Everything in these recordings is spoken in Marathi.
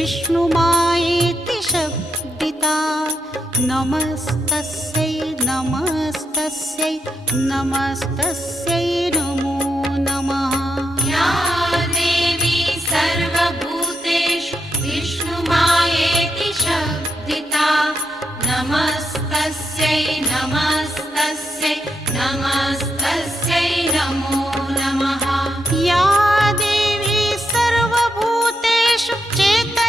विष्णुमायेति शब्दिता नमस्तस्यै नमस्तस्यै नमस्तस्यै नमो नमः। या देवी सर्वभूतेषु विष्णुमायेति शब्दिता नमस्तस्यै नमस्तस्यै नमस्तस्यै नमो नमः। या देवी सर्वभूतेषु चेतनेत्यभिधीयते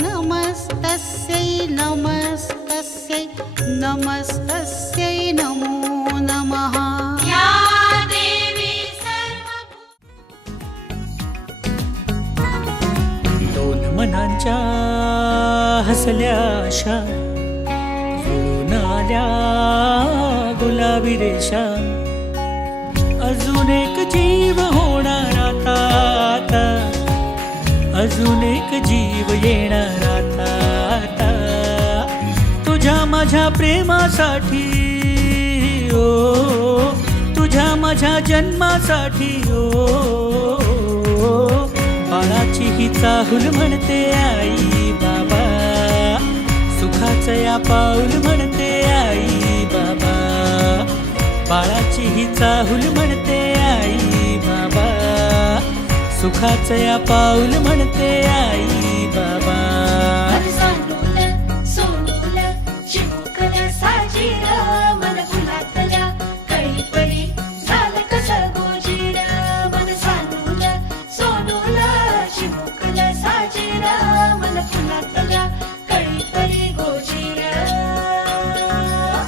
नमस्तस्यै नमस्तस्यै नमस्तस्यै नमो नमः। या देवी दोन मनांच्या हसल्या आशा जुळून आल्या गुलाबी रेषा अजून एक जीव होणार आता आता अजून एक जीव येणार आता आता तुझ्या माझ्या प्रेमासाठी ओ तुझ्या माझ्या जन्मासाठी ओ बाळाची ही चाहूल म्हणते आई बाबा सुखाचं या पाऊल म्हणते आई बाबा बाळाची ही चाहूल म्हणते आई बाबा सुखाचं या पाऊल म्हणते आई बाबा।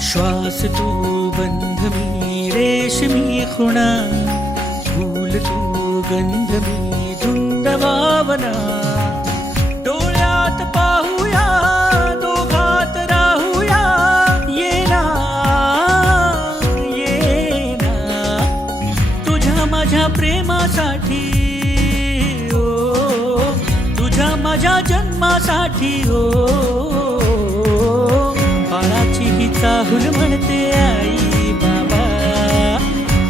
श्वास तू बंध मी रेशमी खुणा फूल तू गंध मी धुंद भावना डोळ्यात पाहूया दोघात राहूया ये ना तुझ्या माझ्या प्रेमासाठी ओ तुझ्या माझ्या जन्मासाठी ओ बाळाची ही चाहूल म्हणते आई बाबा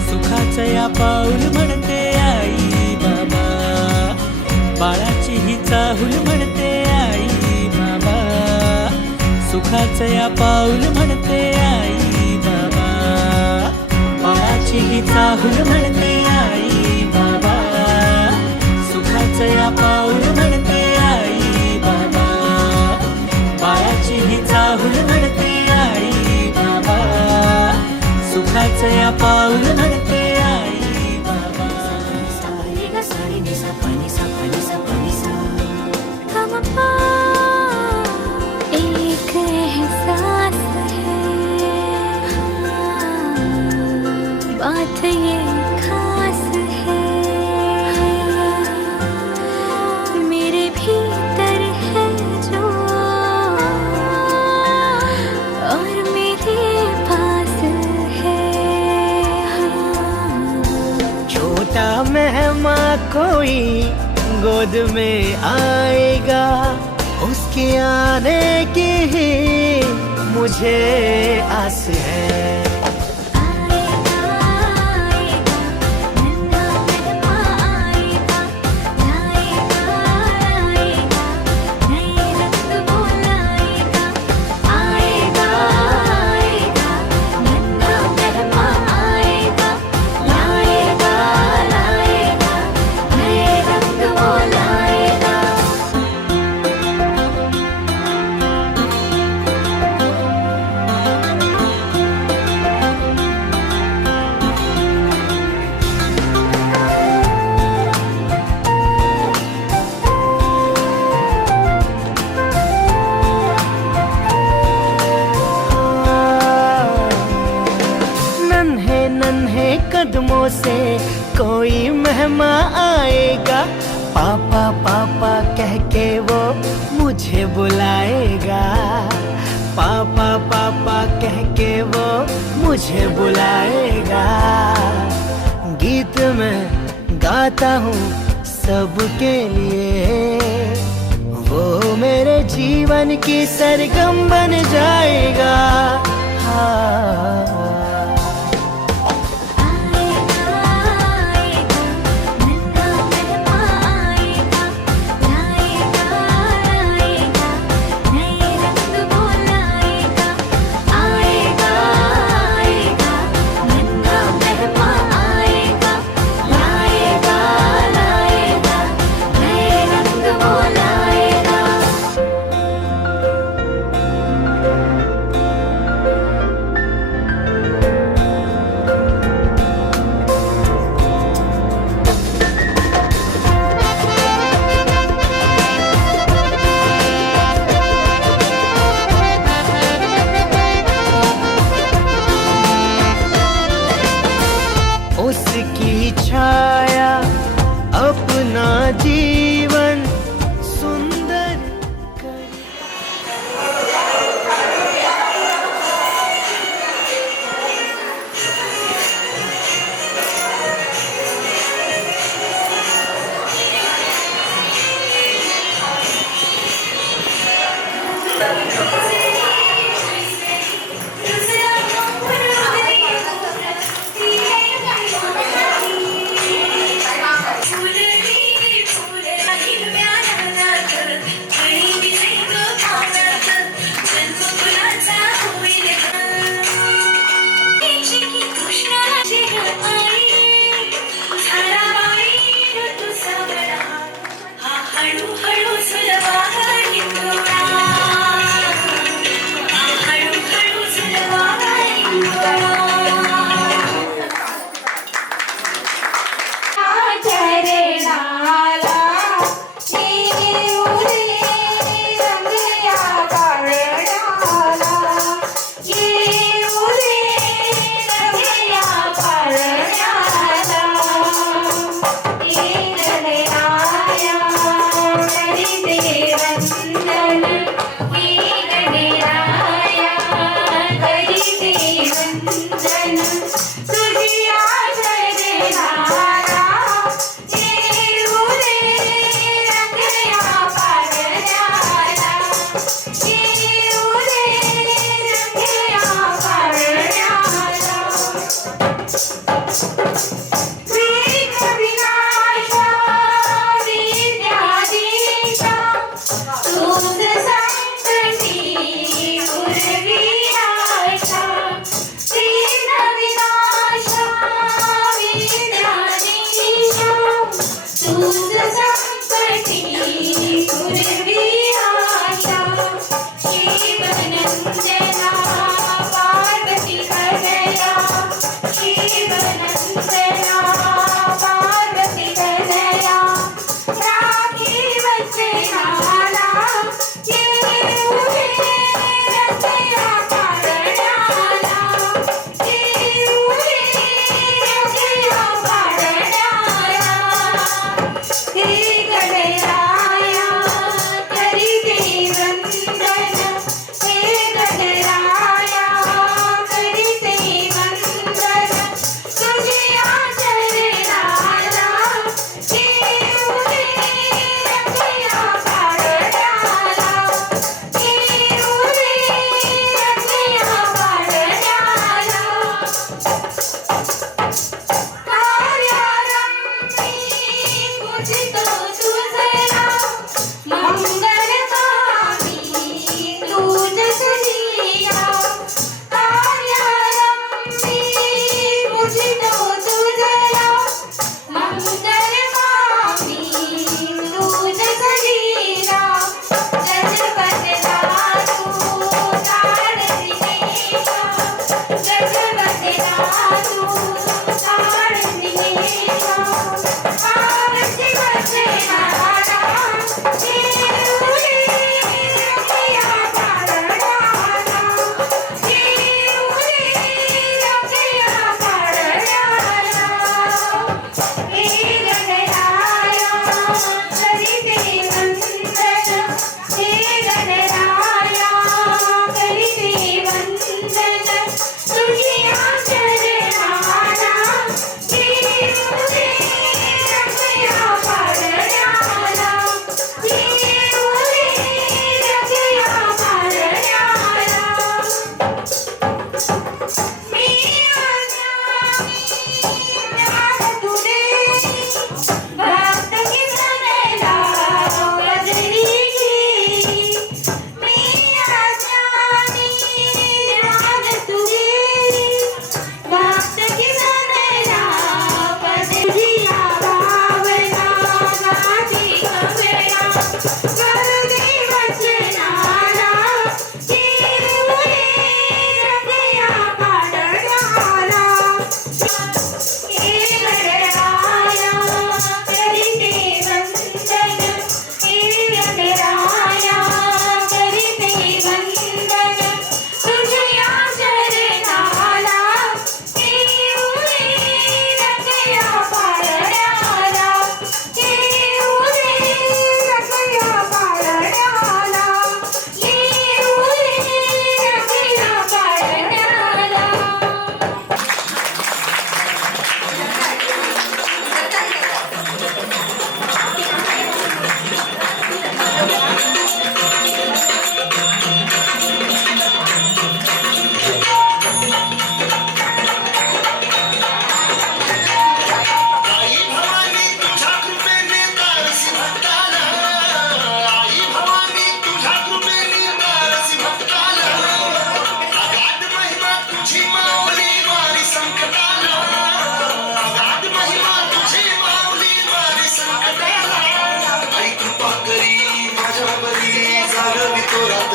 सुखाचं या पाऊल म्हणते आई बाबा बाळाची ही चाहूल म्हणते आई बाबा सुखाचं या पाऊल म्हणते आई बाबा बाळाची ही चाहूल म्हणते आई बाबा सुखाचं या पाऊल म्हणते आई बाबा बाळाची ही चाहूल म्हणते आई बाबा सुखाचं या पाऊल म्हणते आई बाबा। सारी ग सारी नि सा पानी सा पानी सा पानी सा गमपा एक एहसास है बात ये खास है मेरे भीतर है जो और मेरे पास है छोटा मेहमान कोई गोद में आएगा उसके आने की ही मुझे आस है। कदमों से कोई मेहमान आएगा पापा पापा कह के वो मुझे बुलाएगा पापा पापा कह के वो मुझे बुलाएगा। गीत मैं गाता हूँ सबके लिए वो मेरे जीवन की सरगम बन जाएगा। हाँ हळू हळू सुलवा हिंदोळा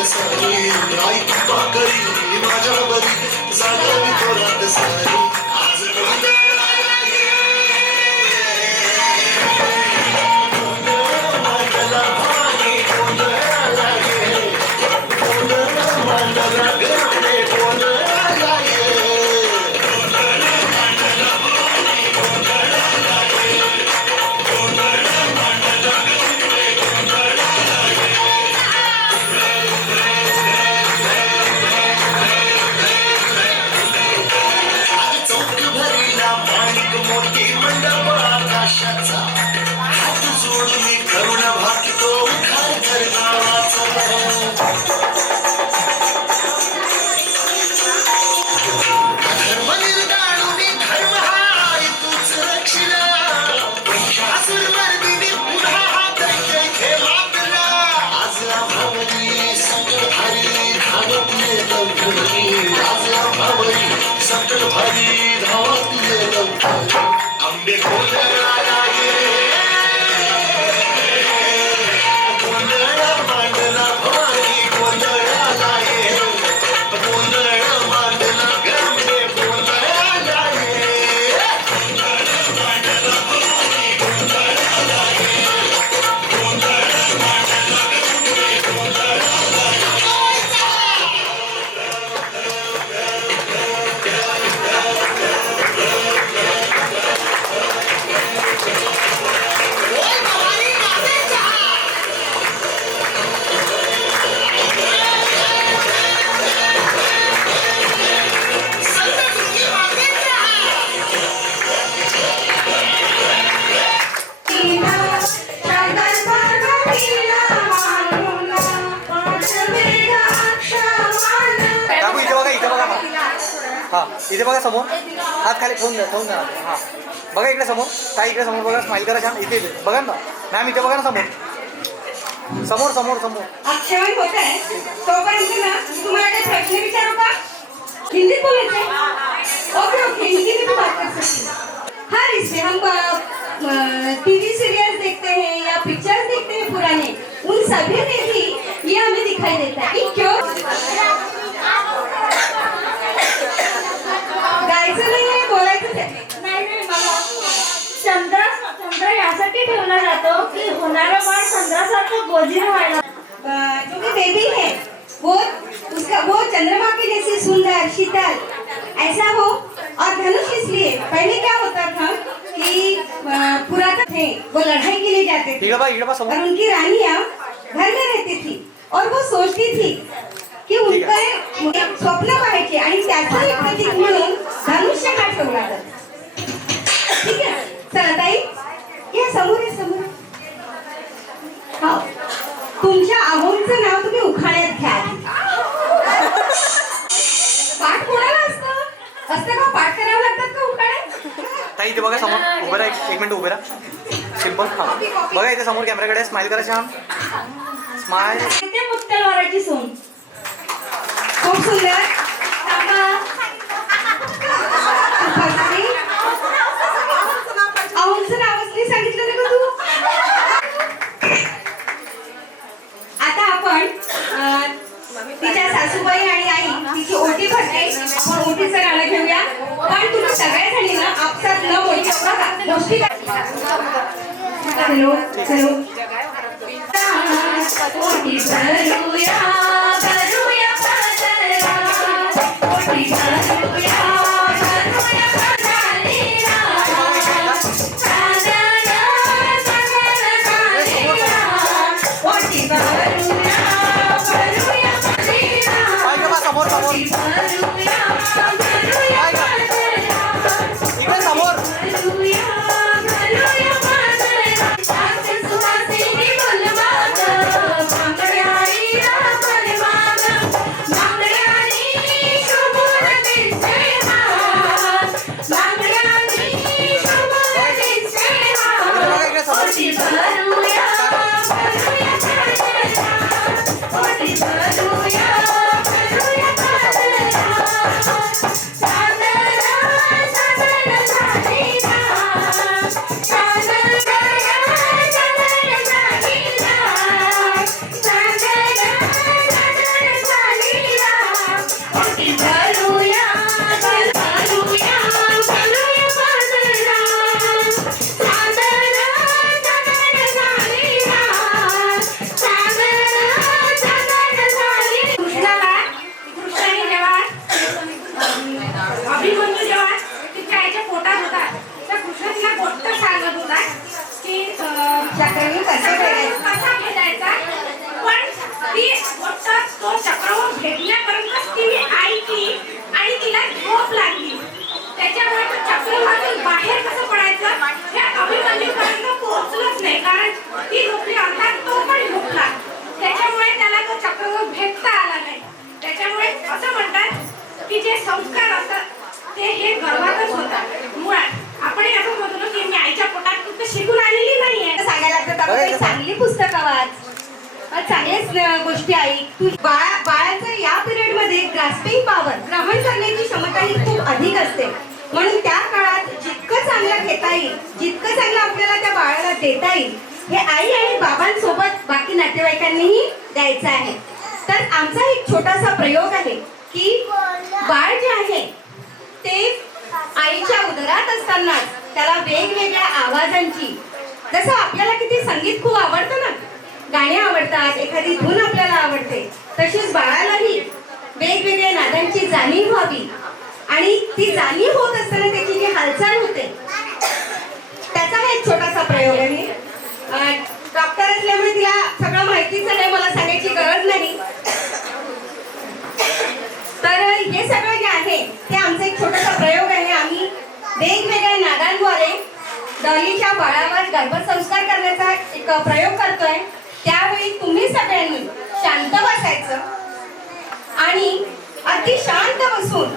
थोरात सारी आई कृपा करी माझ्या बरी जागावी थोरात सारी आज गोंधळाला मांडला भारी गोंधळाला गोंधळ मांडला गणे गोंधळाला चौक भरीला माणिक मोठी मंडप आकाशाचा हात जोडून करुण भाकितो उखार कर नावाचा धर्म निर्दाळून धर्म हाय तूच रक्षिला महिषासुर मर्दिनी पुन्हा हा दैत्य खेळा तुला आज भावनी सकल भारी धावत ये लवकरी आज भावनी सकल भारी धावत ये लवकरी आंबे गोंधळाला गोंधळ मांडला भारी गोंधळाला गोंधळ मांडला गंगे गोंधळाला काकू इथे बघा हा इथे बघा समोर हात खाली ठेवून द्या हा बघा इकडे समोर काय इकडे समोर बघा स्माईल करा छान इथे बघा ना मॅम इथे बघा ना समोर समोर समोर समोर अब सेवन होता है तोपर्यंत ना तुम्हाला काही प्रश्न विचारू का हिंदीत बोलायचं ओके ओके हिंदी में भी बात कर सकते हैं हर इसमें हम टीवी सीरियल देखते हैं या पिक्चर्स देखते हैं पुराने उन सभी में भी ये हमें दिखाई देता है कि क्यों गायचं नाही आहे बोलायचं नाही मला चंद्र यासाठी ठेवला जातो की होणारा बाळ चंद्रासारखं गोजीर व्हायला जो भी बेबी है वो चंद्रमा के जैसे सुंदर शीतल ऐसा हो और धनुष इसलिए पहले क्या होता था कि पुरातन थे वो लड़ाई के लिए जाते थे और उनकी रानियां घर में रहती थी और वो सोचती थी की उनका एक स्वप्न पाहायचे आणि त्याचं एक प्रतीक म्हणून धनुष्य हा ठेवला जातो ठीक आहे चला ताई या समोर आहे समोर हो तुमच्या अहोंचं नाव तुम्ही उखाण्यात घ्या पाठ कोणाला असतं का पाठ करावं लागतात का उखाणे ताई इथे बघा समोर उभं राहा एक मिनिट उभे राहा सिंपल हा बघा इथे समोर कॅमेराकडे स्माईल करा छान स्माईल ते मुक्तलवाराची सून खूप सुंदर अहोंचं नावच नाही सांगितलं ना तू आता आपण तिच्या सासूबाई आणि आई तिची ओटी भरते आपण ओटीचं गाणं घेऊया पण तुम्ही सगळ्या जणींना आपसात न बोलता गोष्टी चलो चलो ओटी भरूया भरूया पातळा ओटी भरूया भरूया पातळीला चांदणा चांदणा ओटी भरूया भरूया पातळीला समोर समोर भरूया भरूया इकडे समोर भरूया भरूया पातळीला सुवासिनी बोलमाग बांगड्याईला बोलमाग बांगड्यानी शुभोर दिसते हात बांगड्यानी शुभोर दिसते हात ओटी भरूया भरूया पातळीला ओटी भरूया भरूया पातळीला घालूया घालूया घालूया पाजरा सागर सागर झाली सागर सागर झाली कृष्णाने जेव्हा अभिमन्यू जेव्हा तिच्या आईच्या पोटात होता तर कृष्ण तिला गोष्ट सांगत होता की चक्रव्यूह कसं करायचं? कसा भेटायचा पण ती गोष्ट तो चक्रव्यूह भेटण्यापर्यंत तिने ऐकली आणि तिला झोप लागली त्याच्यामुळे तो चक्रव्यूहातून बाहेर कसं पडायचं हे अभिमन्यूपर्यंत पोहोचलंच नाही कारण ती झोपली अर्थात तो पण झोपला त्याच्यामुळे त्याला तो चक्रव्यूह भेटता आला नाही त्याच्यामुळे असं म्हणतात की जे संस्कार असतात ते हे गर्भातच होतात मुळात आपण असं म्हणतो की मी आईच्या पोटात फक्त शिकून आलेली नाहीये सांगायला लागतं आपण काही चांगली पुस्तकं वाच चांगल्याच गोष्टी ऐक तू बाळाचं या पिरियड मध्ये ग्रास्पिंग पॉवर ग्रहण करण्याची क्षमता ही खूप अधिक असते म्हणून त्या काळात जितकं चांगलं घेता येईल जितकं चांगलं आपल्याला त्या बाळाला देता येईल हे आई आणि बाबांसोबत बाकी नातेवाईकांनीही द्यायचं आहे तर आमचा एक छोटासा प्रयोग आहे की बाळ जे आहे ते आईच्या उदरात असतानाच त्याला वेगवेगळ्या आवाजांची जसं आपल्याला किती संगीत खूप आवडतं ना गाणी आवडतात एखादी धून आपल्याला आवडते तशीच बाळालाही वेगवेगळ्या नादांची जाणीव व्हावी आणि ती जाणीव होत असताना त्याची जी हालचाल होते त्याचा हा एक छोटासा प्रयोग आहे डॉक्टर असल्यामुळे तिला सगळं माहितीच आहे मला सांगायची गरज नाही तर हे सगळं जे आहे ते आमचा एक छोटासा प्रयोग आहे आम्ही वेगवेगळ्या नादांद्वारे डॉलीच्या बाळावर गर्भसंस्कार करण्याचा एक प्रयोग करतोय त्यावेळी तुम्ही सगळ्यांनी शांत बसायचं आणि अति शांत बसून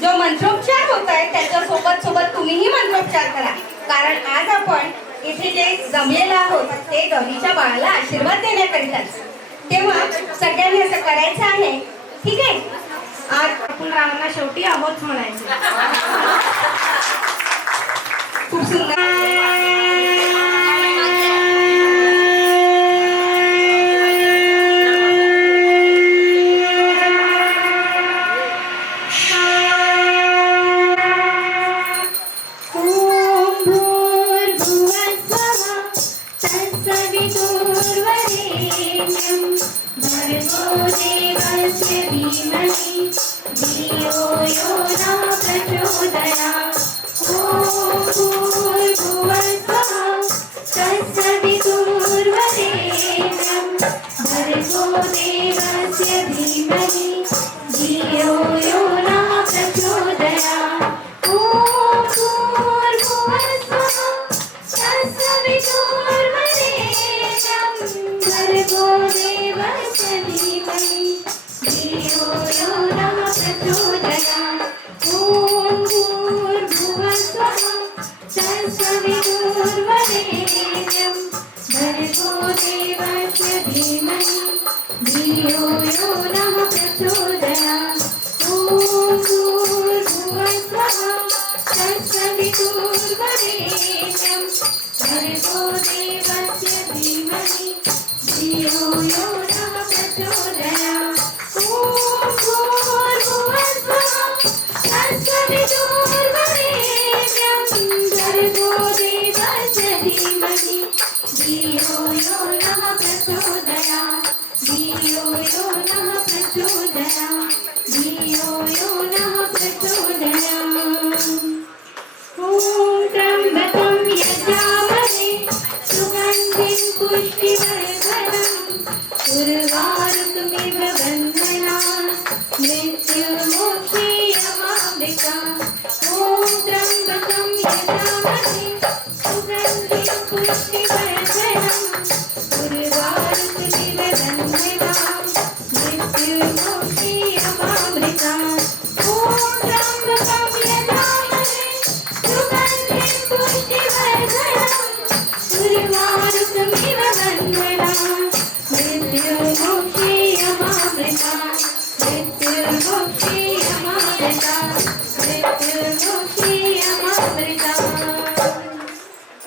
जो मंत्रोच्चार होत आहे त्याच्या सोबत तुम्हीही मंत्रोच्चार करा कारण आज आपण इथे जे जमलेलं आहोत ते डॉलीच्या बाळाला आशीर्वाद देण्याकरिताच तेव्हा सगळ्यांनी असं करायचं आहे ठीक आहे आज आपण रामाला शेवटी आहोत म्हणायचं खूप सुंदर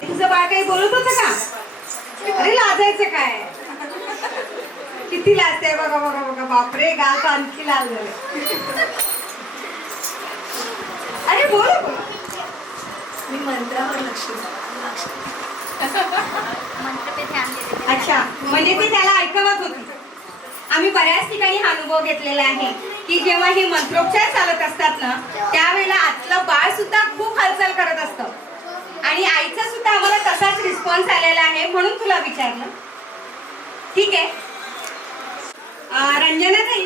तुझं बाळ काही बोलत होतं का अरे लाजायचं काय किती लाजते बघा बघा बघा. बापरे, गाल तर आणखी लाल झाले. अरे बोल बोल. मी मंत्रावर लक्ष अच्छा, म्हणजे ती त्याला ऐकवत होती. आम्ही बऱ्याच ठिकाणी हा अनुभव घेतलेला आहे की जेव्हा हे मंत्रोपचार चालत असतात ना, त्यावेळेला आतलं बाळ सुद्धा खूप हालचाल करत असतं आणि आईचा सुद्धा आम्हाला तसाच रिस्पॉन्स आलेला आहे, म्हणून तुला विचारलं. ठीक आहे. रंजना ताई,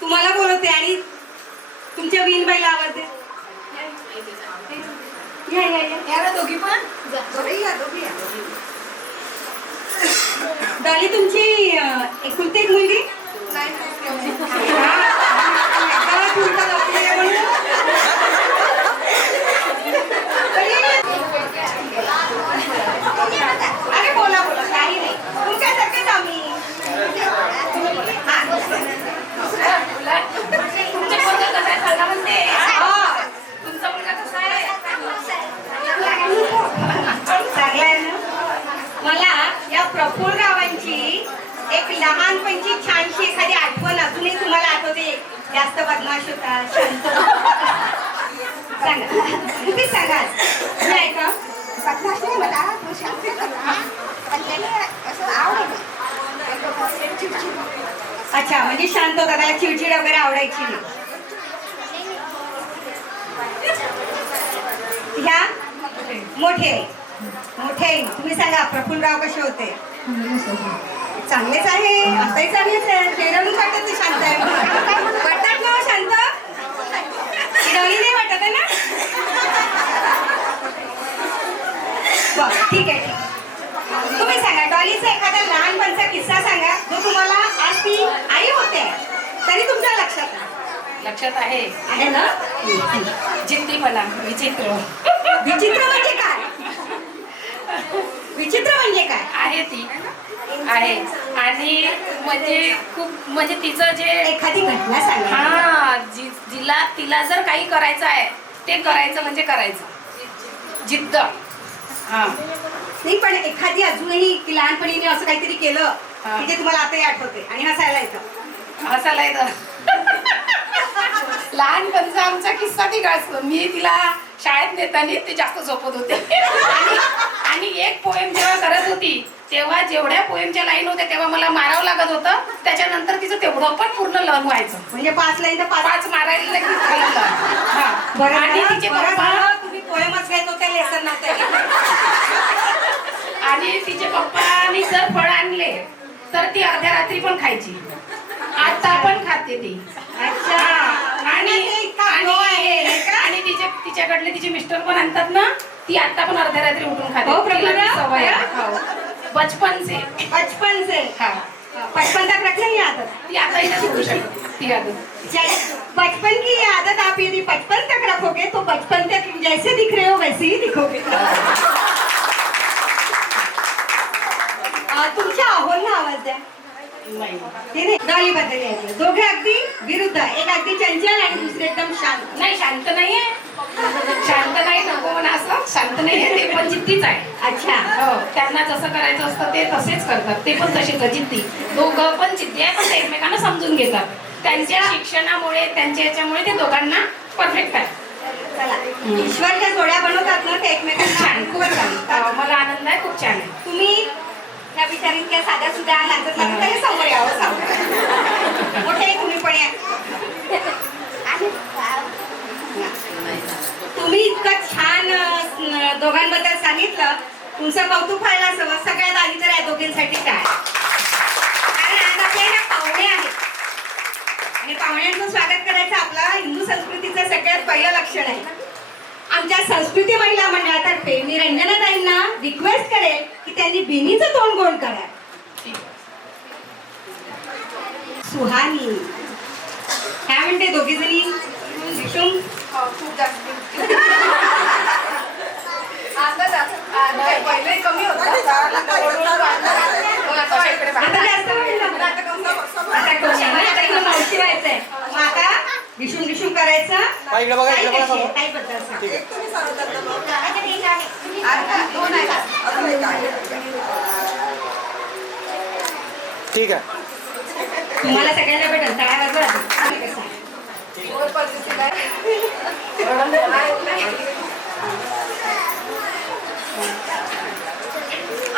तुम्हाला बोलवते आणि तुमच्या विनबाईला आवाज दे. या या या. याला दोघी पण डॉली, तुमची एकुलती एक मुलगी? अरे बोला बोला, काही नाही. तुमच्यासारखेच आम्ही. तुमचा मुलगा कसा आहे सांगा म्हणते. तुमचा मुलगा कसा आहे? चांगला आहे ना. मला या प्रफुल्लरावांची एक लहानपणची छानशी एखादी आठवण अजूनही तुम्हाला आठवते? जास्त बदमाश होता, शांत. सांगा, तुम्ही सांगा. मी ऐका. बदमाश नाही मला, तो शांत होता. पण त्याने असं आवडलं. अच्छा, म्हणजे शांत होता, त्याला चिडचिड वगैरे आवडायची नाही. ह्या मोठे मोठे तुम्ही सांगा, प्रफुल्लराव कसे होते? चांगलेच आहे, आताही चांगलेच आहे. चेहऱ्यावरून वाटत ते शांत आहे. वाटतात ना हो शांत? डॉली नाही वाटत आहे ना? बरं, ठीक आहे ठीक आहे. तुम्ही सांगा, डॉलीचा एखादा लहानपणचा किस्सा सांगा जो तुम्हाला आज ती आई होते तरी तुमच्या लक्षात आहे. लक्षात आहे. आहे ना? जिद्दीपणा, विचित्र विचित्र म्हणजे काय? विचित्र म्हणजे काय? आहे ती आहे. आणि म्हणजे खूप म्हणजे तिचं जे एखादी घटना सांगा. हा तिला जर काही करायचं आहे ते करायचं म्हणजे करायचं. जिद्द. हा. नाही, पण एखादी अजूनही की लहानपणीने असं काहीतरी केलं की जे तुम्हाला आताही आठवते आणि हसायला येतं. हसायला येतं. लहानपणचा आमचा किस्सा ती गाजतो. मी तिला शाळेत नेताना ती जास्त झोपत होते. आणि एक पोएम जेव्हा करत होती तेव्हा जेवढ्या पोएमच्या लाईन होत्या तेव्हा मला मारावं लागत होतं. त्याच्यानंतर तिचं तेवढं पण पूर्ण लर्न व्हायचं. म्हणजे 5 लाईन तर 5 मारायला लगेच खायला. हा. आणि तिचे पप्पा तुम्ही पोयमच घेत होते, लेसन नव्हते. आणि तिचे पप्पानी जर फळ आणले तर ती अर्ध्या रात्री पण खायची. आता पण खाते ती. अच्छा. आणि तिच्याकडले तिचे मिस्टर पण आणतात ना, ती आता पण अर्ध्या रात्री उठून खाते. हो, प्रभुराव? सवय आहे. हो. बचपन से. बचपन से. हा. बचपन तक रखना ही आदत. ती आता इथे शिकू शकते ती आदत. बचपन की ये आदत आप यदि बचपन तक रखोगे तो बचपन तक जैसे दिख रहे हो वैसे ही दिखोगे. तुमच्या आहोलला आवाज द्या. डॉली बद्दल यायचं. दोघे अगदी विरुद्ध, एक अगदी चंचल आणि दुसरे एकदम शांत. नाही, शांत नाहीये. शांत नाही, नको म्हणा असं. शांत नाहीये, ते पण जिद्दीच आहे. अच्छा. हो, त्यांना जसं करायचं असतं ते तसेच करतात. ते पण तसेच जिद्दी. दोघं पण जिद्दी आहे, पण ते एकमेकांना समजून घेतात. त्यांच्या शिक्षणामुळे, त्यांच्या याच्यामुळे ते दोघांना परफेक्ट आहे. चला, ईश्वरच्या जोड्या बनवतात ना ते एकमेकांना. छान, खूप छान. मला आनंद आहे, खूप छान आहे. तुम्ही ह्या बिचारी इतक्या साध्या सुद्धा नाचत नाचत तरी समोर यावं. मोठे तुम्ही पण या. तुम्ही इतकं छान दोघांबद्दल सांगितलं. तुमचं कौतुक व्हायला हवं. सगळ्यात आधी तर या दोघींसाठी काय, कारण आज आपल्याला पाहुणे आहेत आणि पाहुण्यांचं स्वागत करायचं आपला हिंदू संस्कृतीचं सगळ्यात पहिलं लक्षण आहे. आमच्या संस्कृती महिला मंडळातर्फे मी रंजनाताईंना रिक्वेस्ट करेल की त्यांनी बिनीचं तोंड गोड करा. सुहानी काय म्हणते दोघी जणी? खूप जास्त पहिले कमी होता. मावशी व्हायचंय. मग आता डिशूम डिशूम करायचं. इकडे बघा, इकडे बघा समोर. काही बद्दल सांग. ठीक आहे. ठीक आहे. तुम्हाला सगळ्यांना भेटेल टाळ्या वाजवा आधी. कसा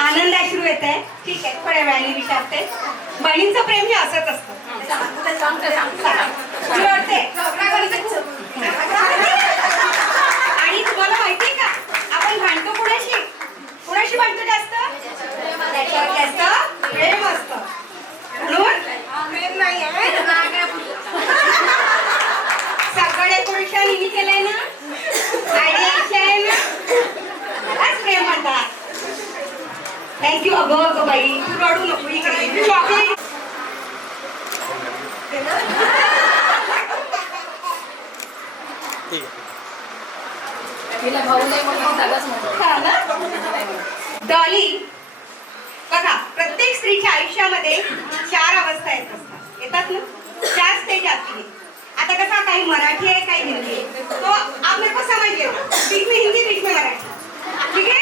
आनंद अश्रू येत आहे. ठीक आहे, थोड्या वेळाने विचारते. बहिणींचं प्रेम हे असंच असतं. तुला वाटते? आणि तुम्हाला माहितीये का आपण भांडतो कुणाशी? कुणाशी भांडतो जास्त? त्याच्यावर जास्त प्रेम असतं. म्हणून सगळे पुरुषांनी केलंय ना, आयडिया आहे ना, त्यालाच प्रेम म्हणतात. थँक्यू. अगं अगं बाई, तू रडू नको. इकडे चॉकलेट. ठीक आहे. डॉली, बघा प्रत्येक स्त्रीच्या आयुष्यामध्ये 4 अवस्था येतात ना, 4 स्टेज आती है. आता कसा काही मराठी आहे काही हिंदी है, तो आप मेरे को समझिए, बीच में हिंदी बीच में मराठी. ठीक है.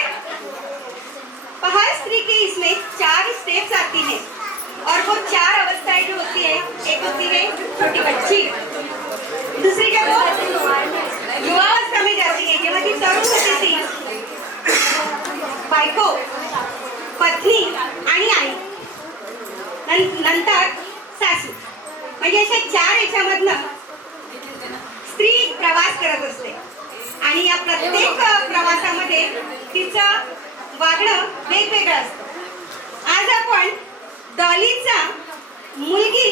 हर स्त्री के इसमें 4 स्टेप्स आती है और वो 4 अवस्थाएं जो होती है, एक होती है छोटी बच्ची, दूसरी जब वो युवावस्था में जाती है, जेव्हा ती तरुण होते ती बायको, पत्नी आणि आई, नंतर सासू. म्हणजे अशा 4 याच्यामधनं स्त्री प्रवास करत असते आणि या प्रत्येक प्रवासामध्ये तिचं वागणं वेगवेगळं असतं. आज आपण डॉलीचा मुलगी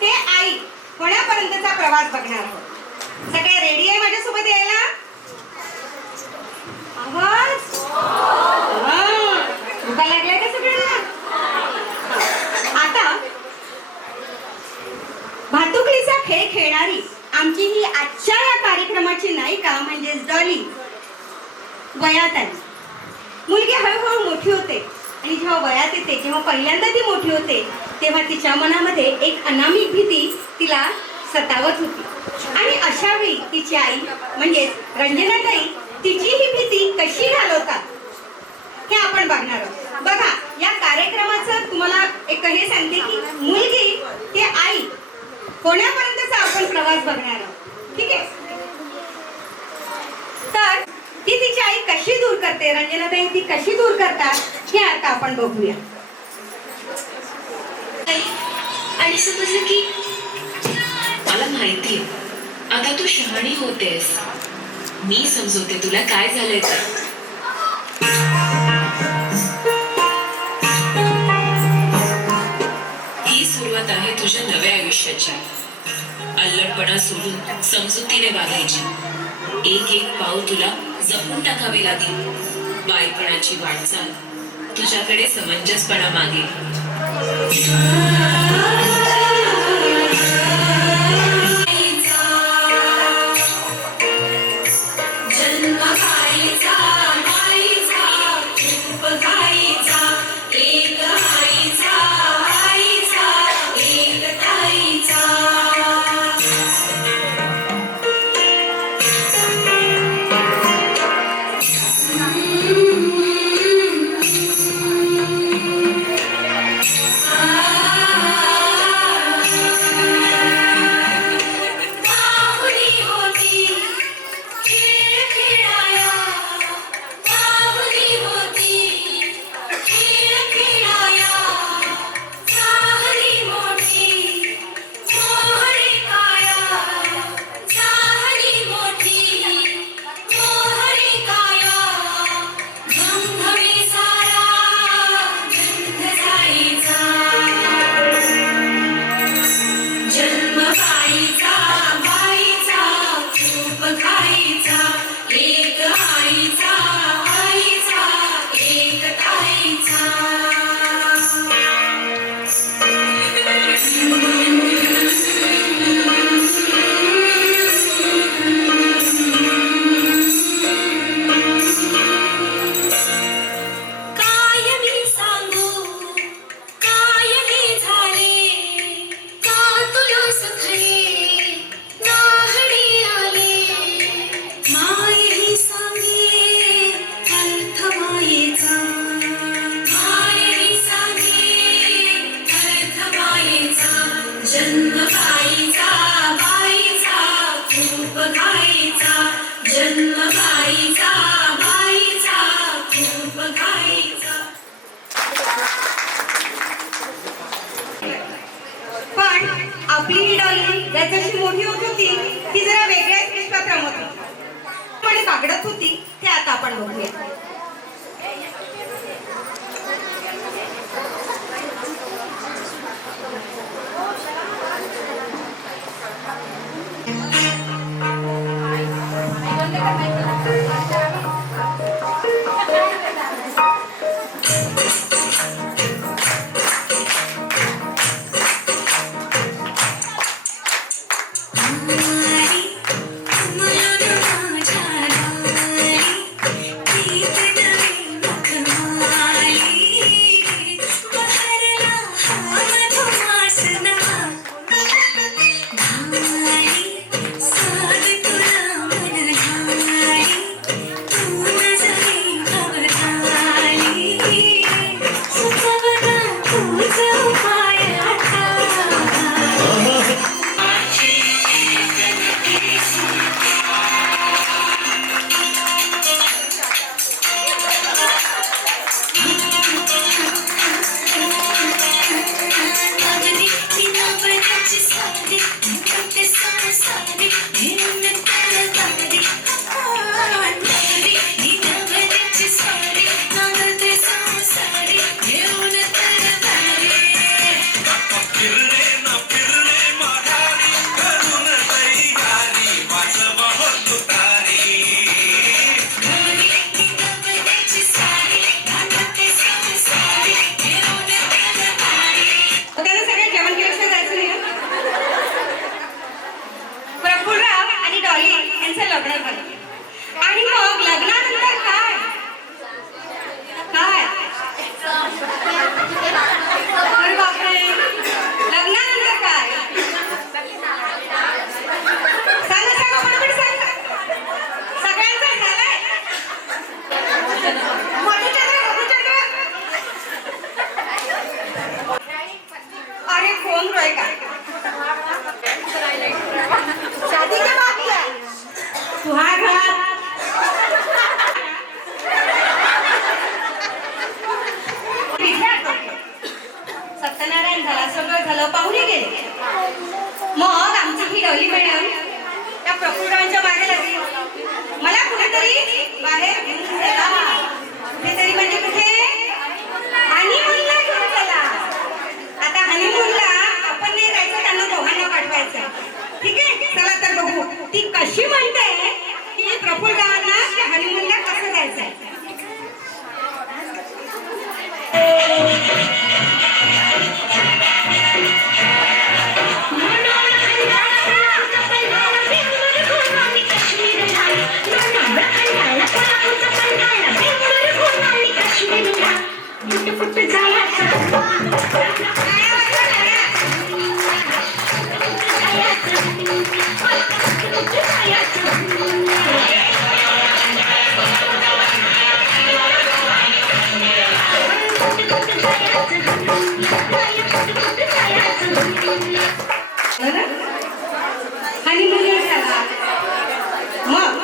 ते आई होण्यापर्यंतचा प्रवास बघणार आहोत. सगळे रेडी आहे माझ्यासोबत यायला? आवाज भुका लागलाय का सगळ्यांना? आता भातुकलीचा खेळ खेळणारी आमची ही आजच्या या कार्यक्रमाची नायिका म्हणजेच डॉली वयात आली. मुलगी हळूहळू मोठी होते आणि जेव्हा वयात येते, जेव्हा पहिल्यांदा ती मोठी होते, तेव्हा तिच्या मनामध्ये एक अनामिक भीती तिला सतावत होती. आणि अशा वेळी तिची आई म्हणजेच रंजनाताई तिची ही भीती कशी घालवतात हे आपण बघणार आहोत. बघा, या कार्यक्रमाचं तुम्हाला एक हे सांगते की मुलगी ते आई होण्यापर्यंतचा आपण प्रवास बघणार आहोत. ठीक आहे. तर ती तिची आई कशी दूर करते, रंजनाताई ती कशी दूर करतात हे आता आपण बघूया. आणि समजलं की मला माहितीये आता तू शहाणी होतेस. मी समजवते तुला काय झालंय तर. ही सुरुवात आहे तुझ्या नव्या आयुष्याची. अल्लडपणा सोडून समजुतीने वागायची. एक एक पाऊल तुला जपून टाकावे लागेल. बायपणाची वाटचाल तुझ्याकडे समंजसपणा मागेल. बाईचा बाईचा खूप घाईचा जन्म बाईचा बाईचा खूप घाईचा. पण आपली ही डॉली जशी मोठी होत होती ती जरा वेगळ्याच विश्वात रमत होती पण बागडत होती ते आता आपण बघूया. लग्न झालं आणि मग लग्नानंतर काय काय अरे बापरे लग्नानंतर काय सांगा सांगा पटपट सांगा सगळ्यांचा झालाय अरे कोण रोय का शादी के बाकी है सुहागरात सत्यनारायण झाला सगळं झालं पाहुणे गेले मग आमची ही डॉली मॅडम त्या प्रफुल्लांच्या मागे लागली मला कुठेतरी बाहेर घेऊन चला कुठेतरी म्हणजे कुठे हनीमूनला घेऊन चला आता हनीमूनला आपण नाही जायचं त्यांना दोघांना पाठवायचं ठीक आहे चला तर बघू ती कशी म्हणते की प्रफुल्ल गावांना त्या हनीमूनला कसं जायचंय मग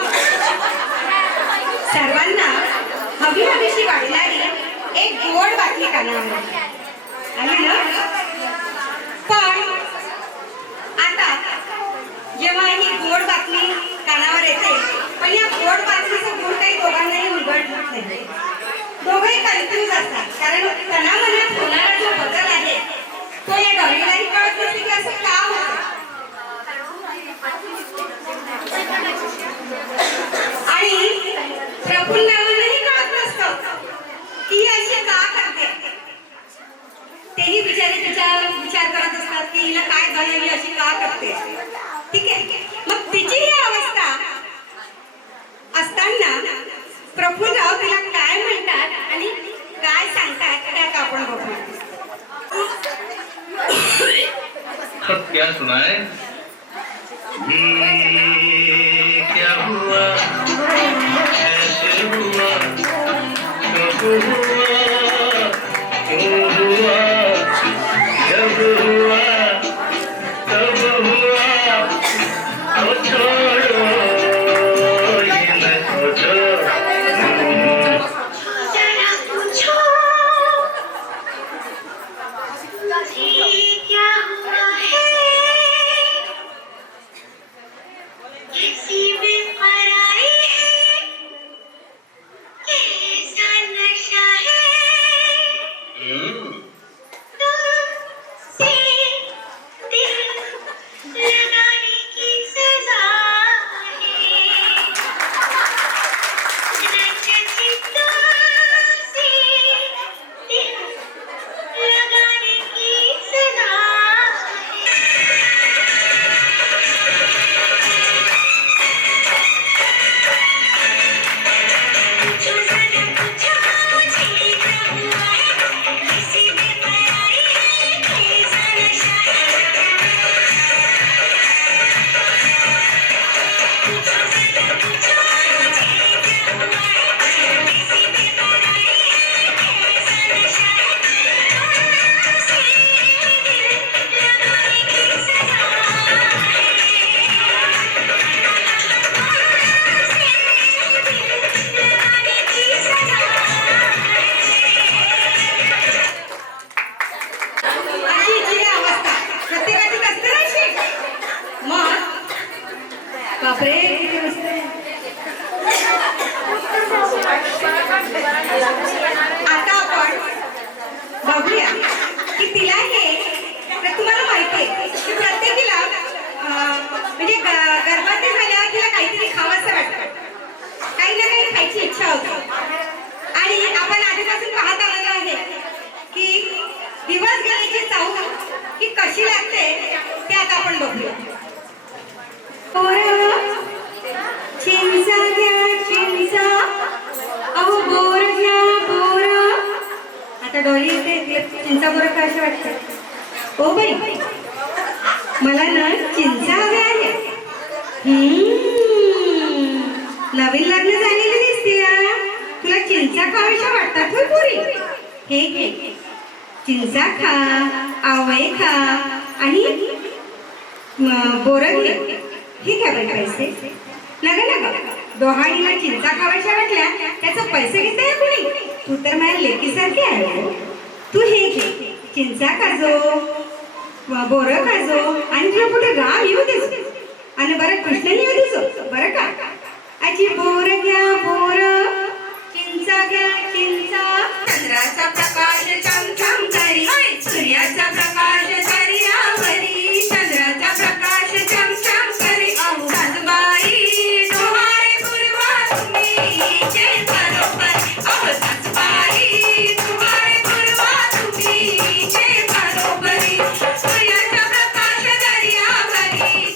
सर्वांना हवी हवीशी वाटणारी एक गोड बातमी कानावर आली ना पण आता जेव्हा ही गोड बातमी कानावर येते पण या गोड बातमीचं गुण काही दोघांनाही उलगडत नाही दोघंही कन्फ्यूज असतात कारण तनामनात होणारा जो बदल आहे तो या डॉलीलाही कळत नसते की असं का होतं आणि प्रफुल्लावरही कळत नसतं की अशी का करते तेही बिचारे विचार करत असतात की हिला काय झालं ही अशी का करते ठीक आहे मग तिची ही अवस्था असताना प्रफुल्लराव तिला काय म्हणतात आणि काय सांगतात ते आता आपण बघू सब क्या सुनाए क्या हुआ कैसे हुआ कब हुआ क्यों हुआ जब हुआ तब बापरे किती मस्त आहे. आता आपण बघूया की तिला हे तर तुम्हाला माहिती आहे की प्रत्येकीला म्हणजे गर्भात झाल्यावर तिला काहीतरी खावंसं वाटतं, काही ना काही खायची इच्छा होती. आणि आपण आधीपासून पाहत आलेलो आहे की दिवस गेल्याची चाहूल की कशी लागते ते आता आपण बघूया. चिंचा घ्या चिंचा, अहो बोर घ्या बोर. आता डोळी येते चिंचा बोर का असे वाटतं. ओ बाई मला ना चिंचा हवे आहे. नवीन लग्न झालेली दिसते. तुला चिंचा खाव्याशा वाटतात होय पोरी. हे घे चिंचा खा, आवळे खा आणि बोरं घे. हे घ्या बाई पैसे. नका नका, डोहाळीला चिंचा खावायच्या वाटल्या त्याचं पैसे घेताय कोणी. तू तर माझ्या लेकीसारखी आहे. तू हे घे चिंचा खाजो, बोरं खाजो आणि तुला कुठे राम येऊ देस आणि बरं कृष्ण येऊ देसो बरं का. आजी बोर घ्या बोर, चिंचा घ्या चिंचा. चंद्राचा प्रकाश चमचम करी, सूर्याचा प्रकाश दर्यावरी. चंद्राचा प्रकाश चमचम करी, सासूबाई डोहाळे पुरवा तुम्ही जे बरोबर. अहो सासूबाई डोहाळे पुरवा तुम्ही जे बरोबरी. सूर्याचा प्रकाश दर्यावरी,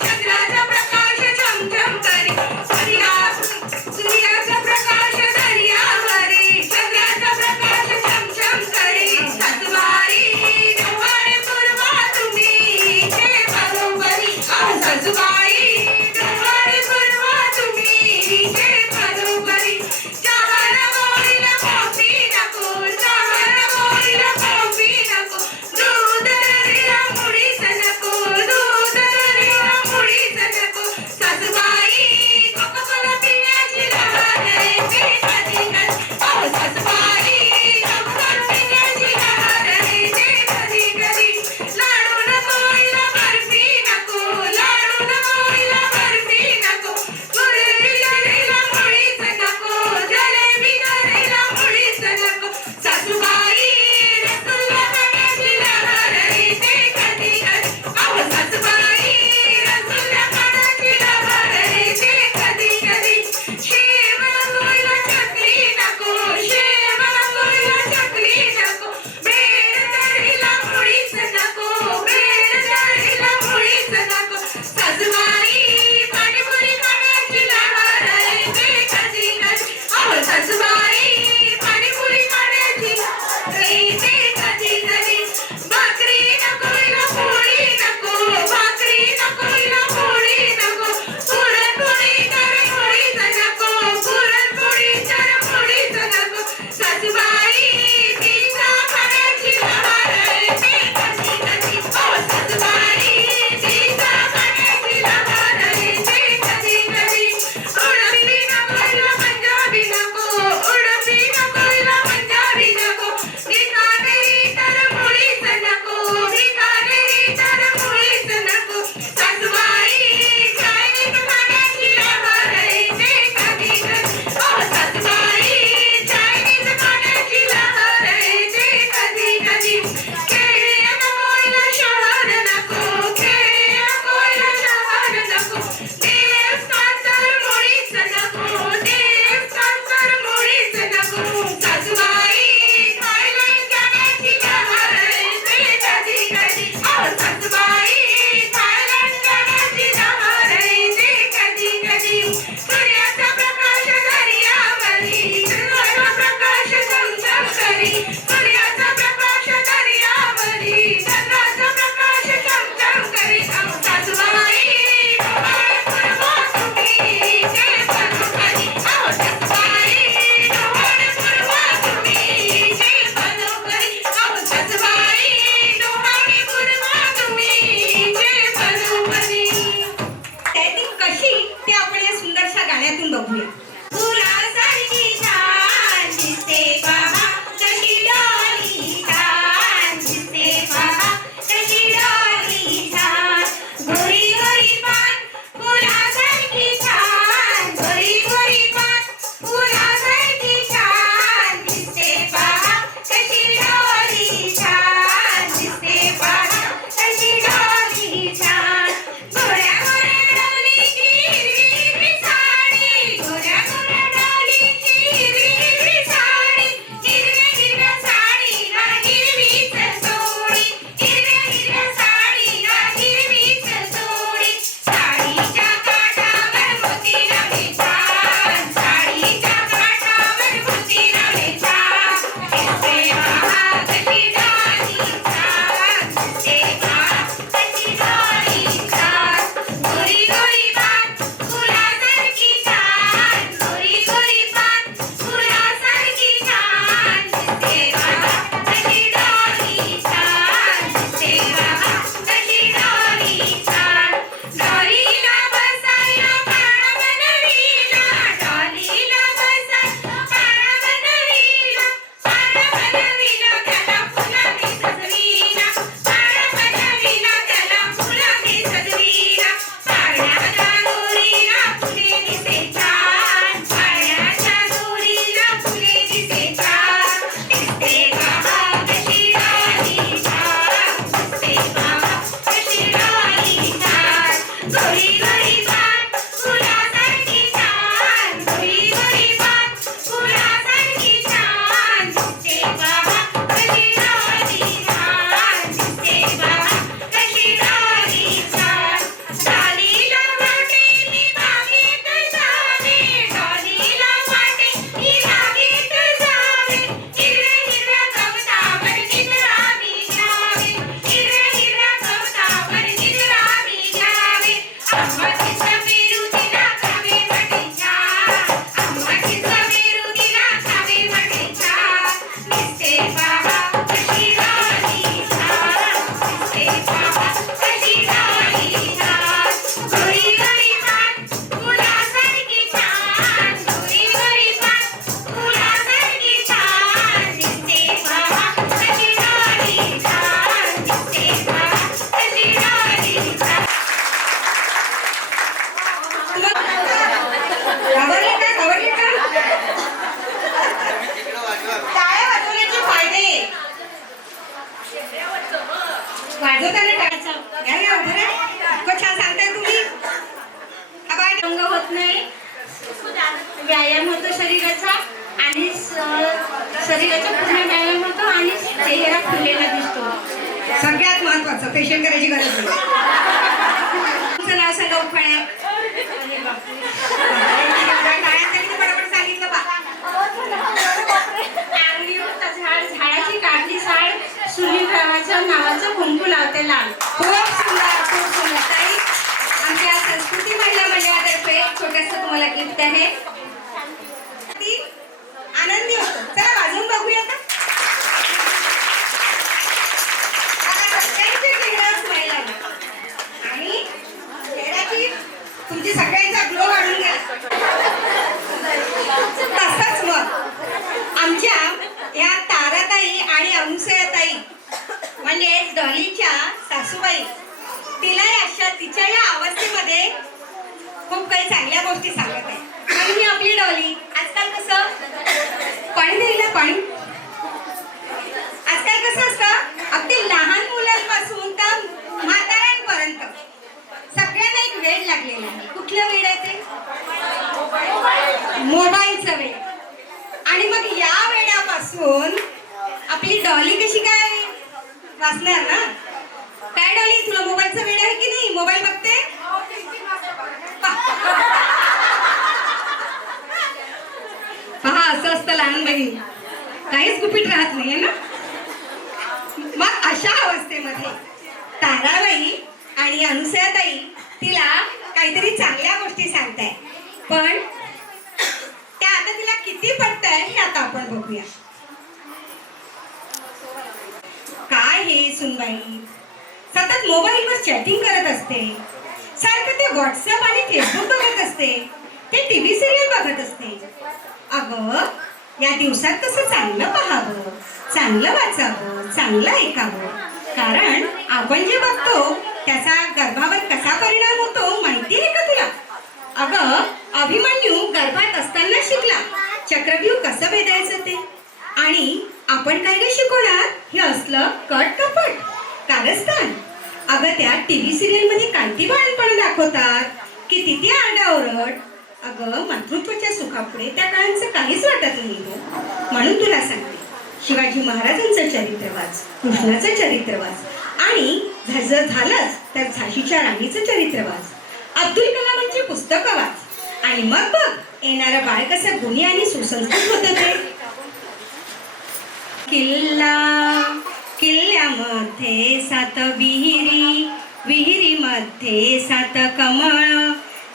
आंबाचीचा पेरू दिला खावे वाटेच्या, आंबाचीचा पेरू दिला खावे वाटेच्या. दिसते पहा कशी राणी छान, दिसते पहा कशी राणी छान. गोरी गोरी पान फुलासारखी छान, गोरी गोरी पान फुलासारखी छान. दिसते पहा कशी राणी छान, दिसते पहा कशी राणी छान. आवडले का? टाळ्या वाजवण्याचे फायदे. वाजवताना टाळ्याचं. घ्या उभं राहा. इतकं छान सांगताय तुम्ही. हा बाय अंग होत नाही, व्यायाम होतो शरीराचा आणि शरीराचा पूर्ण व्यायाम होतो आणि चेहरा फुललेला दिसतो. सगळ्यात महत्वाचं फेशियल करायची गरज नाही. तुमचं नाव सांगा उखाण्या. टाळ्यांसाठी बरोबर सांगितलं बा. अंगणीवर झाडाची काढली साड, सूर्यप्रभाचं नावाचं कुंकू लावते लाल. खूप सुंदर ताई. आमच्या संस्कृती महिला मंडळातर्फे छोटंसं तुम्हाला गिफ्ट आहे. ती आनंदी होतो. चला वाजवून बघूया का? आता सगळ्यांचे चेहऱ्यावर स्माईल आली आणि चेहऱ्याची तुमची सगळ्यांचा ग्लो वाढून गेला. तसंच मग आमच्या या ताराताई आणि अनुसयाताई म्हणजे डॉलीच्या सासूबाई, तिला अशा तिच्या या अवस्थेमध्ये खूप काही चांगल्या गोष्टी सांगत आहे. आणि ही आपली डॉली आजकाल कसं पाणी द्यायला पाणी, आजकाल कसं असतं अगदी लहान मुलांपासून तर म्हाताऱ्यांपर्यंत सगळ्यांना एक वेड लागलेला आहे. कुठलं वेड आहे ते? मोबाईलचं वेड. आणि मग या वेड्यापासून आपली डॉली कशी काय वाचणार ना? काय डॉली, तुला मोबाईलचं वेड आहे की नाही? मोबाईल बघते? पहा असं असतं लहान बहीण, काहीच गुपित राहत नाहीये ना. मग अशा अवस्थेमध्ये ताराबाई आणि अनुसयाताई तिला काहीतरी चांगल्या गोष्टी सांगताय, पण त्या आता तिला किती पटतंय हे आता आपण बघूया. काय हे सुनबाई सतत मोबाईलवर चॅटिंग करत असते, सारखं ते व्हॉट्सअप आणि फेसबुक बघत असते, ते टीव्ही सिरियल बघत असते. अगं या दिवसात कसं चांगलं पाहावं, चांगलं वाचावं, चांगलं ऐकावं, कारण आपण जे बघतो त्याचा गर्भावर कसा परिणाम होतो माहिती आहे का तुला? अगं अभिमन्यू गर्भात असताना शिकला चक्रव्यूह कसं भेदायचं ते, आणि आपण काय ग शिकवणार हे असलं कट कपट कारस्थान. अगं त्या टीव्ही सिरियल मध्ये कांती बाळपण दाखवतात, किती ती आरडाओरड. अगं मातृत्वाच्या सुखापुढे त्या काळांचं काहीच वाटत नाही. म्हणून तुला सांगते, शिवाजी महाराजांचं चरित्र वाच, कृष्णाचं चरित्र वाच, आणि जर झालंच तर झाशीच्या राणीचं चरित्र वाच, अब्दुल कलामांची पुस्तकं वाच, आणि मग बघ येणारं बाळ कसं गुणी आणि सुसंस्कृत होतं ते. किल्ला किल्ल्यामध्ये 7 विहिरी, विहिरीमध्ये 7 कमळ,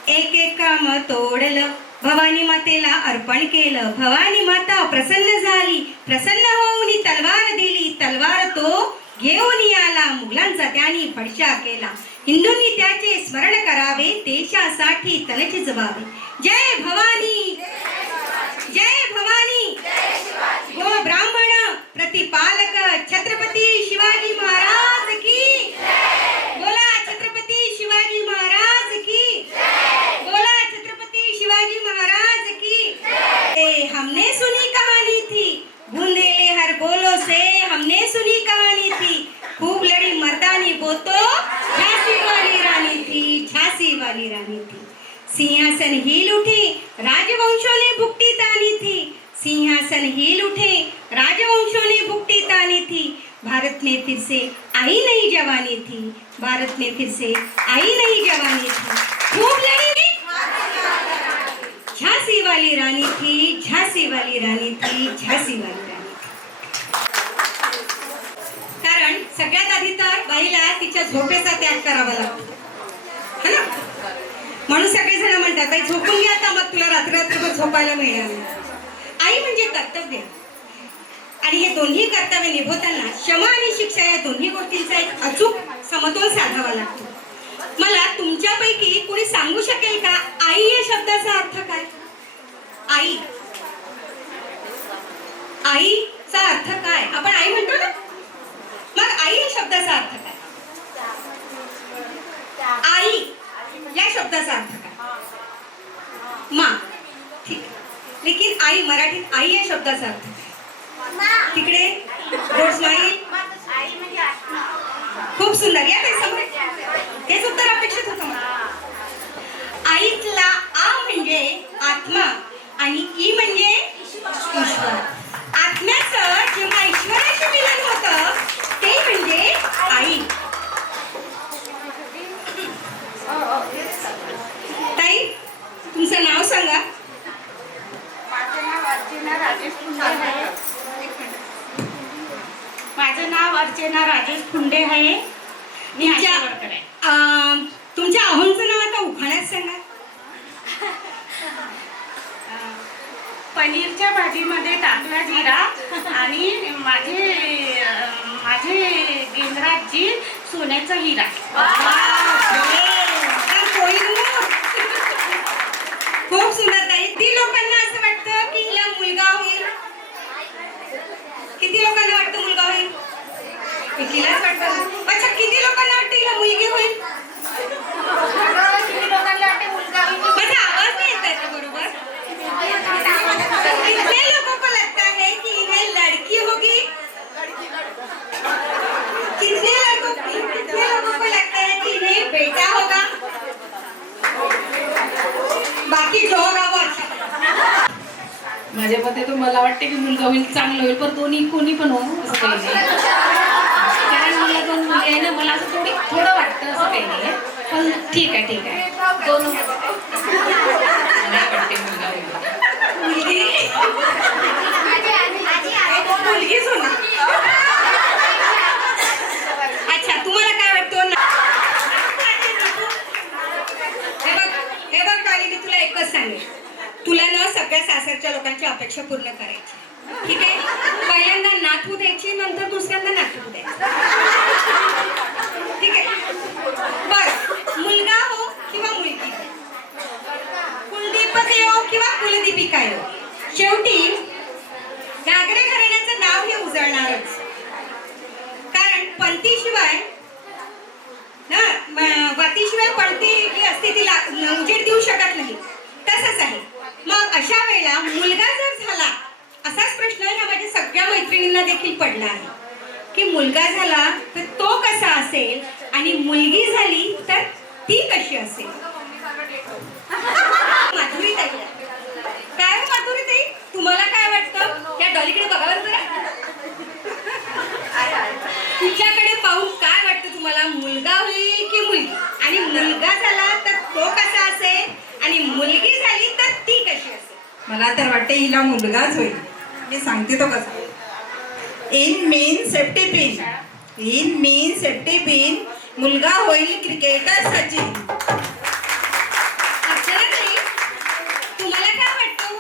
एक एक काम तोडलं भवानी मातेला अर्पण केलं. भवानी माता प्रसन्न झाली, प्रसन्न होऊन तलवार दिली, तलवार तो घेऊन आला, मुघलांचा त्याने फडशा केला. हिंदूंनी त्याचे स्मरण करावे, देशासाठी तनच जबावे. जय भवानी, जय भवानी. हो ब्राह्मण प्रतिपालक छत्रपती शिवाजी महाराज की. बोला छत्रपती शिवाजी महाराज की. बोला छत्रपती शिवाजी महाराज की. हमने सुनी कहानी थी, बूंदेले हर बोलो से हमने सुनी कहानी थी, खूब लड़ी मर्दानी वो तो झांसी वाली रानी थी, झांसी वाली रानी थी. सिंहासन हिल उठे राजवंशों ने भुक्ति तानी थी, सिंहासन हिल उठे राजवंशों ने भुक्ति तानी थी. भारत में फिर से आई नई जवानी थी, भारत में फिर से आई नई जवानी थी, खूब लड़ी झांसी वाली रानी थी, झांसी वाली रानी थी, झांसी वाली राणी थी. कारण सगळ्यात आधी तर बाईला तिच्या झोपेचा त्याग करावा लागतो. है ना? म्हणून सगळेजण म्हणतात बाई झोपून घ्या आता, मग तुला रात्रभर झोपायला मिळणार नाही. आई म्हणजे कर्तव्य, आणि हे दोन्ही कर्तव्य निभवताना क्षमा आणि शिक्षा या दोन्ही गोष्टींचा एक अचूक समतोल साधावा लागतो. मला तुमच्यापैकी कोणी सांगू शकेल का आई या शब्दाचा अर्थ काय? आई, आईचा अर्थ काय? आपण आई म्हणतो ना, मग आई या शब्दाचा अर्थ काय? आई या शब्दाचा अर्थ काय? माँ. ठीक आहे. लेकिन आई, मराठीत आई या शब्दाचा अर्थ काय? तिकडे गोड स्माईल. खूप सुंदर. या काही समोर तेच उत्तर अपेक्षित होतं मला. आईतला आ म्हणजे आत्मा आणि ई म्हणजे ईश्वर. आत्म्याचं जेव्हा ईश्वराशी मिलन होतं ते म्हणजे आई. ताई, तुमचं नाव सांगा. माझं नाव अर्चना राजेश फुंडे आहे. मी तुमच्या आशा वर्कर आहे. तुमच्या अहोंचं नाव आता उखाण्यात सांगा. पनीरच्या भाजीमध्ये टाकला जिरा आणि माझे गेंद्राजी सोन्याचा हिरा. खूप सुंदर ताई. किती लोकांना असं वाटतं की हिला मुलगा होईल? किती लोकांना वाटतं मुलगा होईल? एकीलाच वाटतं. अच्छा, किती लोकांना वाटतं हिला मुलगी होईल? किती लोकांना वाटते मुलगा होईल? माझा आवाज नाही येत आहे बरोबर? कितने लोगों को लगता है कि इन्हें लड़की होगी? कितने लोगों को लगता है कि इन्हें बेटा होगा? बाकी जो होगा वो अच्छा. माझ्या मते तर मला वाटते की मुलगा होईल, चांगलं होईल, पण दोन्ही कोणी पण हो असं काही नाही. कारण मला दोन मुली आहे ना, मला असं थोडं वाटतं असं काही नाही. पण ठीक आहे दोन मला वाटते मुलगा होईल. मुलगीच होणार. अच्छा, तुम्हाला काय वाटतं? हे बघ डॉली, मी तुला एकच सांगेन, तुला ना सगळ्या सासरच्या लोकांची अपेक्षा पूर्ण करायची. ठीक आहे? पहिल्यांदा नातू द्यायची, नंतर दुसऱ्यांदा नातू द्यायची. ठीक आहे? बर, मुलगा हो किंवा मुलगी, कुलदीपक येऊ किंवा कुलदीपिका येऊ, शेवटी घागरे घराण्याचं नाव हे उजळणारच. कारण पंथीशिवाय ना, वातीशिवाय पणती जी असते ती उजेड देऊ शकत नाही. तसंच आहे. मग अशा वेळेला मुलगा जर झाला, असाच प्रश्न ह्या माझ्या सगळ्या मैत्रिणींना देखील पडला आहे की मुलगा झाला तर तो कसा असेल आणि मुलगी झाली तर ती कशी असेल. माधुरी ताई, काय हो माधुरी ताई, तुम्हाला काय वाटतं? त्या डॉलीकडे बघावं बरं. तिच्याकडे पाहून काय वाटतं तुम्हाला? मुलगा होईल की मुलगी? आणि मुलगा झाला तर तो कसा असेल आणि मुलगी झाली तर ती कशी असेल? मला तर वाटते हिला मुलगाच होईल. मी सांगते तो कसा. In mean safety pin. In mean safety pin. मुलगा होईल क्रिकेटर सचिन. अर्चना ताई, तुम्हाला काय वाटतं?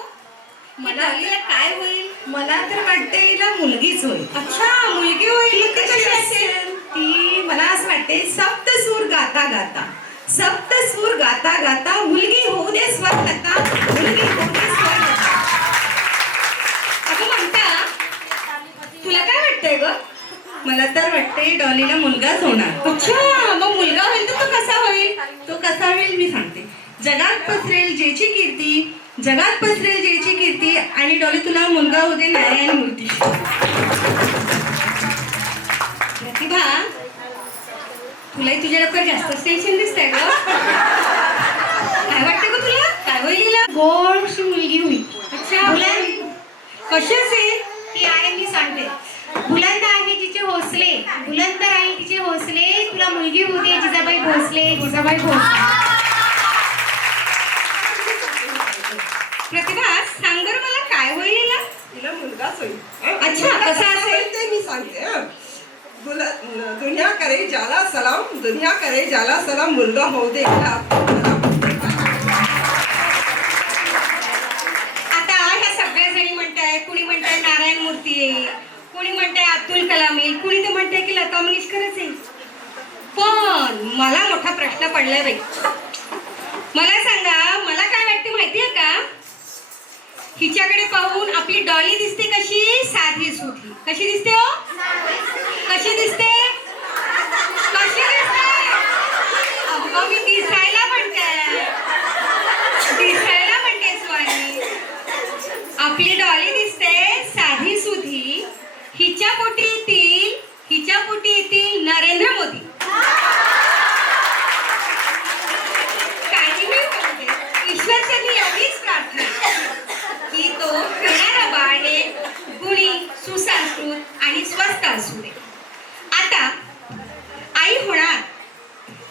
डॉलीला काय होईल? मला तर वाटते हिला मुलगीच होईल. अच्छा, मुलगी होईल. ती कशी असेल? ती मला असं वाटते सप्तसूर गाता गाता, सप्तसूर गाता गाता मुलगी होऊ दे स्वर्गता, मुलगी होऊ दे स्वर्गता. अगं म्हणता, तुला काय वाटतंय ग? मला तर वाटते डॉलीला मुलगाच होणार. अच्छा, मग मुलगा होईल तर तो कसा होईल? तो कसा होईल मी सांगते. जगात पसरेल जेची कीर्ती, जगात पसरेल जेची कीर्ती, आणि डॉली तुला मुलगा होऊ दे नारायण मूर्ती. प्रतिभा, तुलाही तुझ्या डोक्यात जास्तच टेन्शन दिसतंय ग. काय वाटतं ग तुला? काय होईल हिला? गोडशी मुलगी होईल. अच्छा, कशी असेल? ती आहे, मी सांगते. बुलंद आहे तिचे हौसले, बुलंद आहे तिचे हौसले, तुला मुलगी होऊ दे जिजाबाई भोसले, जिजाबाई भोसले. प्रतिभा, सांग बरं मला काय होईल हिला? तिला मुलगाच होईल. अच्छा, कसा असेल? ते मी सांगते. दुनिया करे जाला सलाम, दुनिया करे आहे ज्याला सला मुलगा होऊ दे. आता ह्या सगळ्या जणी म्हणताय, कुणी म्हणताय नारायण मूर्ती आहे, कुणी म्हणताय अब्दुल कलाम येईल, कुणी तर म्हणताय की लता मंगेशकरच आहे. पण मला मोठा प्रश्न पडलाय बाई. मला सांगा, मला काय वाटते माहितीये का, हिच्याकडे पाहून आपली डॉली दिसते कशी, साधी सुधी. कशी दिसते हो, कशी दिसते, कशी दिसते. अगं मी दिसायला म्हणते, दिसायला म्हणते स्वामी. आपली डॉली दिसते साधी सुधी. हिच्या पोटी येतील नरेंद्र मोदी. काही मी म्हणते, ईश्वरचरणी एवढीच प्रार्थना की तो फिरणारा बाळ हे गुणी, सुसंस्कृत आणि स्वस्थ असू दे. आता आई होणार,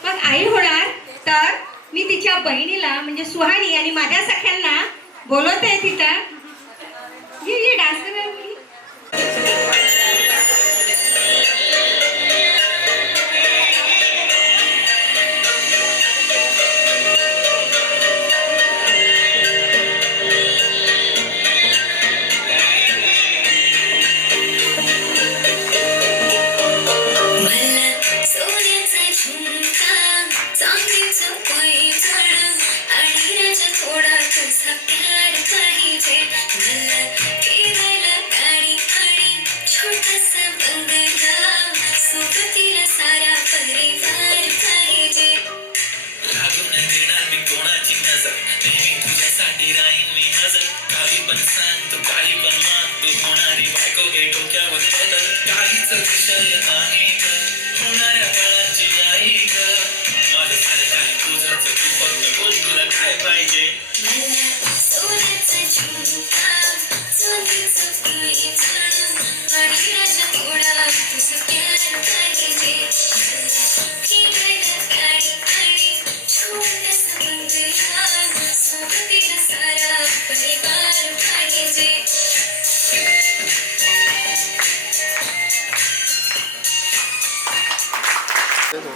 मग आई होणार तर मी तिच्या बहिणीला म्हणजे सुहाणी आणि माझ्या सख्यांना बोलवते तिथं. ये डान्स करायला मुली.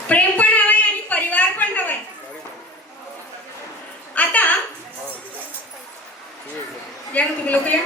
प्रेम पण हवंय आणि परिवार पण हवाय. आता या तुम्ही लोक या.